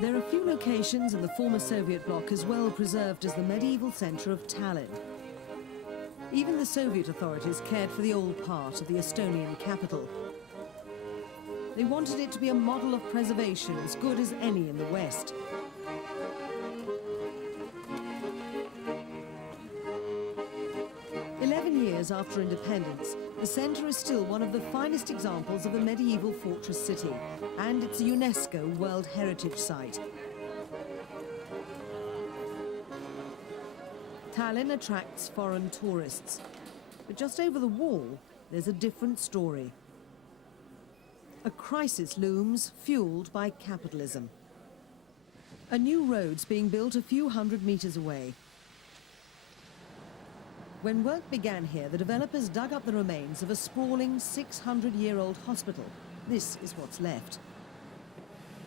There are few locations in the former Soviet bloc as well preserved as the medieval centre of Tallinn. Even the Soviet authorities cared for the old part of the Estonian capital. They wanted it to be a model of preservation as good as any in the West. Years after independence, the centre is still one of the finest examples of a medieval fortress city, and it's a UNESCO World Heritage Site. Tallinn attracts foreign tourists, but just over the wall, there's a different story. A crisis looms, fueled by capitalism. A new road's being built a few hundred metres away. When work began here, the developers dug up the remains of a sprawling 600-year-old hospital. This is what's left.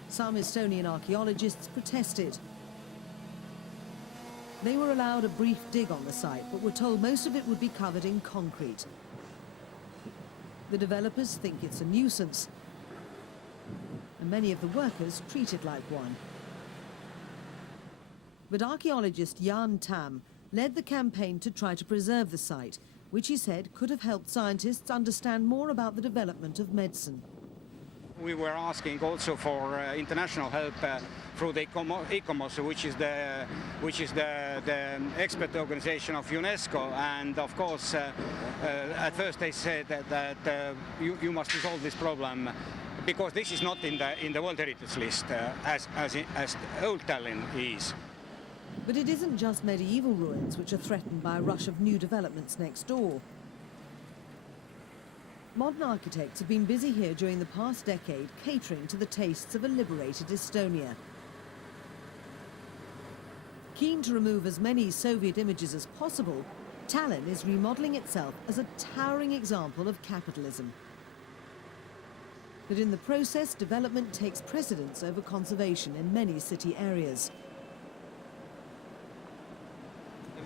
Some Estonian archaeologists protested. They were allowed a brief dig on the site, but were told most of it would be covered in concrete. The developers think it's a nuisance, and many of the workers treat it like one. But archaeologist Jaan Tamm led the campaign to try to preserve the site, which he said could have helped scientists understand more about the development of medicine. We were asking also for international help through the ICOMOS, which is the expert organization of UNESCO. And of course, at first they said that you must resolve this problem because this is not in the World Heritage List as Old Tallinn is. But it isn't just medieval ruins which are threatened by a rush of new developments next door. Modern architects have been busy here during the past decade, catering to the tastes of a liberated Estonia. Keen to remove as many Soviet images as possible, Tallinn is remodelling itself as a towering example of capitalism. But in the process, development takes precedence over conservation in many city areas.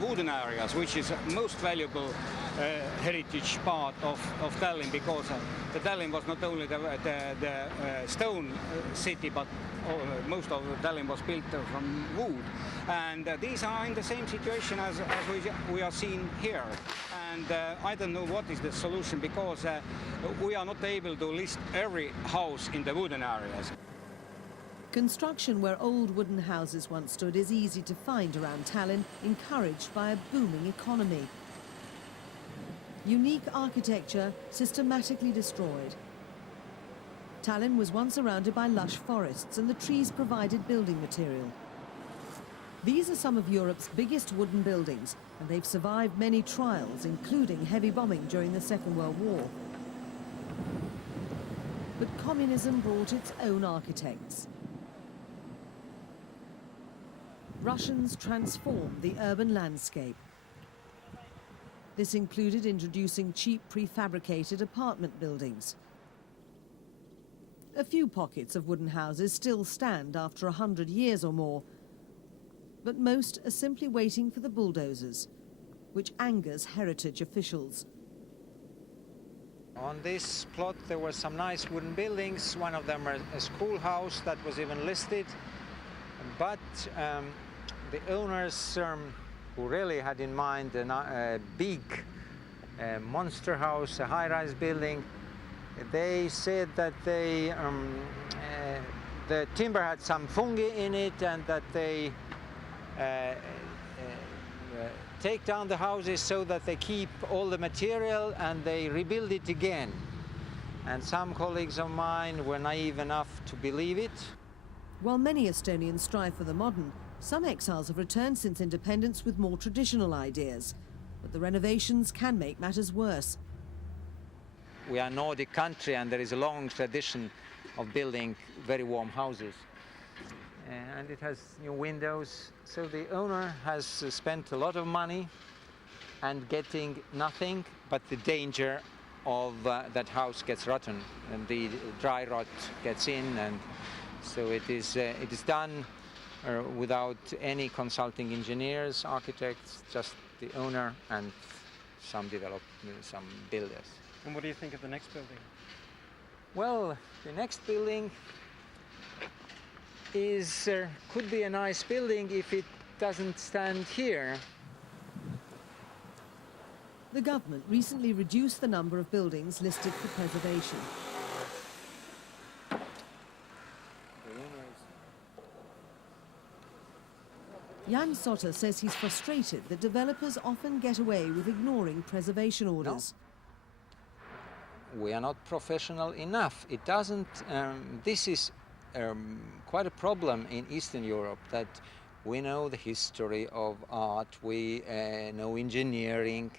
Wooden areas, which is most valuable heritage part of Tallinn, because the Tallinn was not only the stone city, but most of Tallinn was built from wood. And these are in the same situation as we are seeing here. And I don't know what is the solution, because we are not able to list every house in the wooden areas. Construction where old wooden houses once stood is easy to find around Tallinn, encouraged by a booming economy. Unique architecture systematically destroyed. Tallinn was once surrounded by lush forests, and the trees provided building material. These are some of Europe's biggest wooden buildings, and they've survived many trials, including heavy bombing during the Second World War. But communism brought its own architects. Russians transformed the urban landscape. This included introducing cheap prefabricated apartment buildings. A few pockets of wooden houses still stand after 100 years or more, but most are simply waiting for the bulldozers, which angers heritage officials. On this plot there were some nice wooden buildings, one of them a schoolhouse that was even listed, but the owners who really had in mind a big monster house, a high-rise building, they said that the timber had some fungi in it, and that they take down the houses so that they keep all the material and they rebuild it again. And some colleagues of mine were naive enough to believe it. While many Estonians strive for the modern, some exiles have returned since independence with more traditional ideas. But the renovations can make matters worse. We are a Nordic country, and there is a long tradition of building very warm houses. And it has new windows. So the owner has spent a lot of money and getting nothing but the danger of that house gets rotten and the dry rot gets in. And so it is done without any consulting engineers, architects, just the owner and some builders. And what do you think of the next building? Well, the next building is could be a nice building if it doesn't stand here. The government recently reduced the number of buildings listed for preservation. Jaan Sotter says he's frustrated that developers often get away with ignoring preservation orders. We are not professional enough. It doesn't. This is quite a problem in Eastern Europe, that we know the history of art, we know engineering,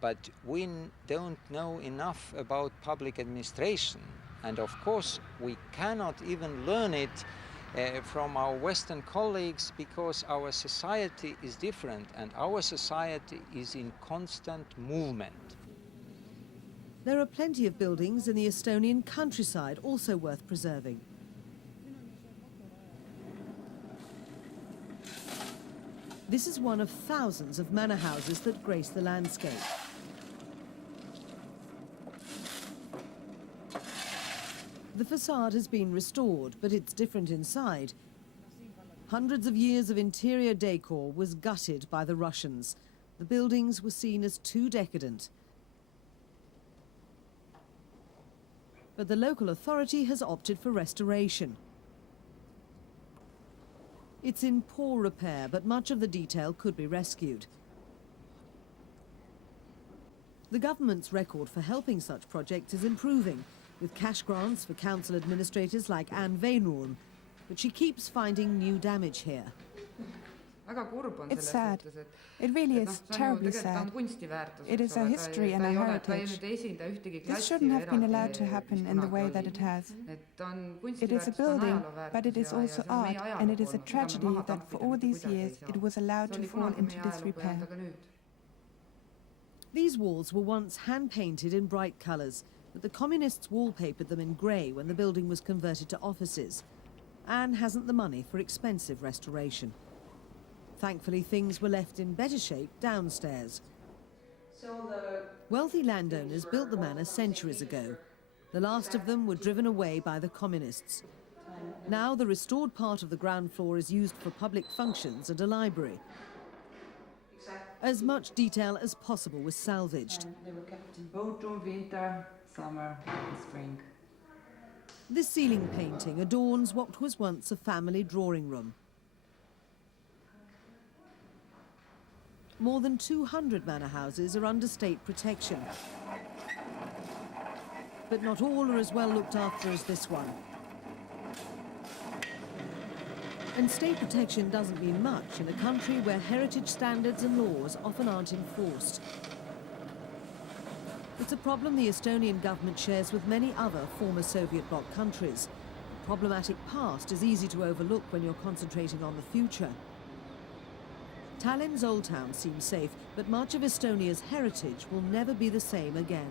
but we don't know enough about public administration. And of course, we cannot even learn it from our Western colleagues, because our society is different and our society is in constant movement. There are plenty of buildings in the Estonian countryside also worth preserving. This is one of thousands of manor houses that grace the landscape. The facade has been restored, but it's different inside. Hundreds of years of interior decor was gutted by the Russians. The buildings were seen as too decadent. But the local authority has opted for restoration. It's in poor repair, but much of the detail could be rescued. The government's record for helping such projects is improving, with cash grants for council administrators like Vahenrum, but she keeps finding new damage here. It's sad. It really is terribly sad. It is our history and our heritage. This shouldn't have been allowed to happen in the way that it has. It is a building, but it is also art, and it is a tragedy that for all these years it was allowed to fall into disrepair. These walls were once hand-painted in bright colours, but the communists wallpapered them in grey when the building was converted to offices. Anne hasn't the money for expensive restoration. Thankfully, things were left in better shape downstairs. Wealthy landowners built the manor centuries ago. The last of them were driven away by the communists. Now the restored part of the ground floor is used for public functions and a library. As much detail as possible was salvaged. They were kept in autumn, winter, summer and spring. This ceiling painting adorns what was once a family drawing room. More than 200 manor houses are under state protection. But not all are as well looked after as this one. And state protection doesn't mean much in a country where heritage standards and laws often aren't enforced. It's a problem the Estonian government shares with many other former Soviet bloc countries. The problematic past is easy to overlook when you're concentrating on the future. Tallinn's Old Town seems safe, but much of Estonia's heritage will never be the same again.